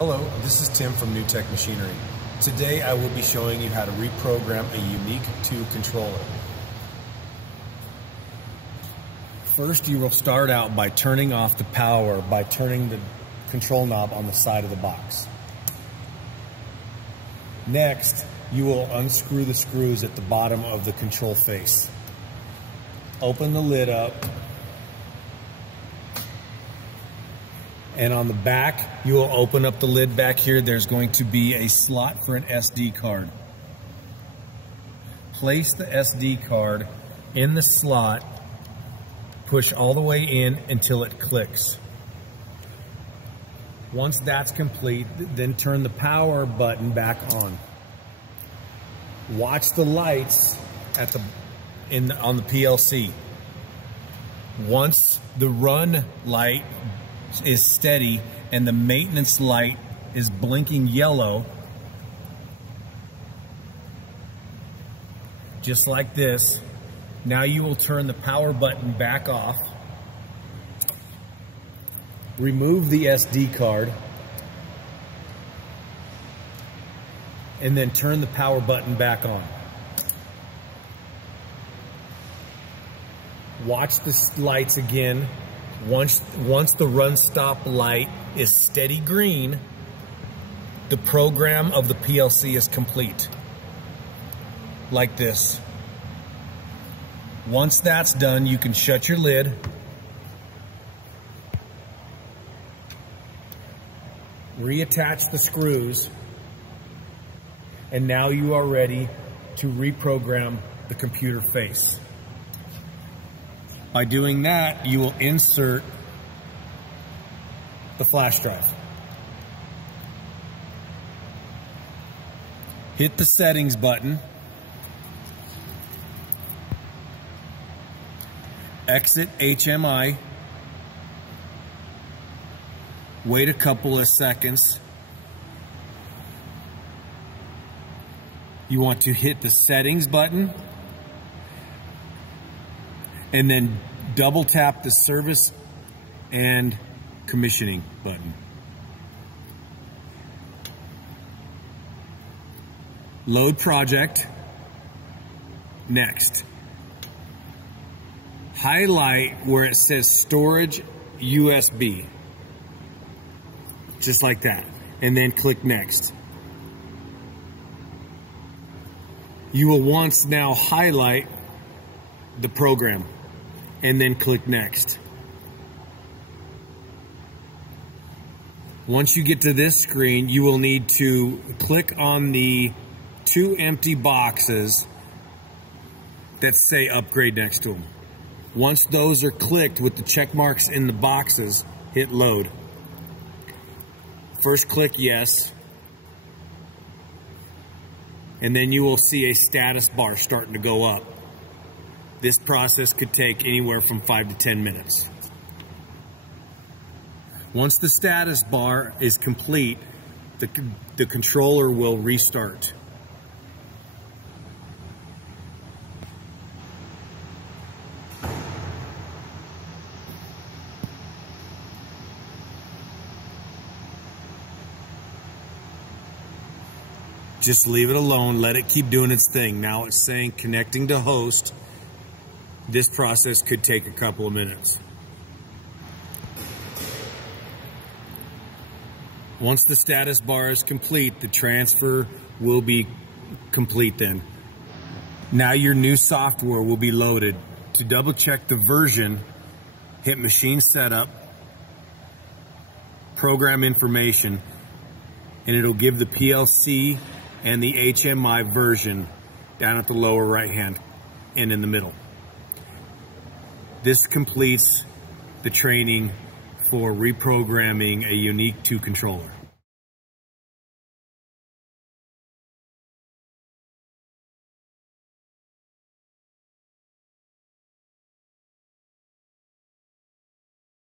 Hello, this is Tim from NewTek Machinery. Today I will be showing you how to reprogram a UNIQ 2 controller. First, you will start out by turning off the power by turning the control knob on the side of the box. Next, you will unscrew the screws at the bottom of the control face. Open the lid up, and on the back, you will open up the lid back here. There's going to be a slot for an SD card. Place the SD card in the slot, push all the way in until it clicks. Once that's complete, then turn the power button back on. Watch the lights at on the PLC. Once the run light is steady and the maintenance light is blinking yellow, just like this, now you will turn the power button back off, remove the SD card, and then turn the power button back on. Watch the lights again. Once the run stop light is steady green, the program of the PLC is complete. Like this. Once that's done, you can shut your lid, reattach the screws, and now you are ready to reprogram the computer face. By doing that, you will insert the flash drive. Hit the settings button. Exit HMI. Wait a couple of seconds. You want to hit the settings button and then double tap the service and commissioning button. Load project. Next. Highlight where it says storage USB. Just like that. And then click next. You will once now highlight the program and then click next. Once you get to this screen, you will need to click on the two empty boxes that say upgrade next to them. Once those are clicked with the check marks in the boxes, hit load. First click yes, and then you will see a status bar starting to go up. This process could take anywhere from 5 to 10 minutes. Once the status bar is complete, the controller will restart. Just leave it alone, let it keep doing its thing. Now it's saying connecting to host. This process could take a couple of minutes. Once the status bar is complete, the transfer will be complete then. Now your new software will be loaded. To double check the version, hit machine setup, program information, and it'll give the PLC and the HMI version down at the lower right hand and in the middle. This completes the training for reprogramming a UNIQ 2 controller.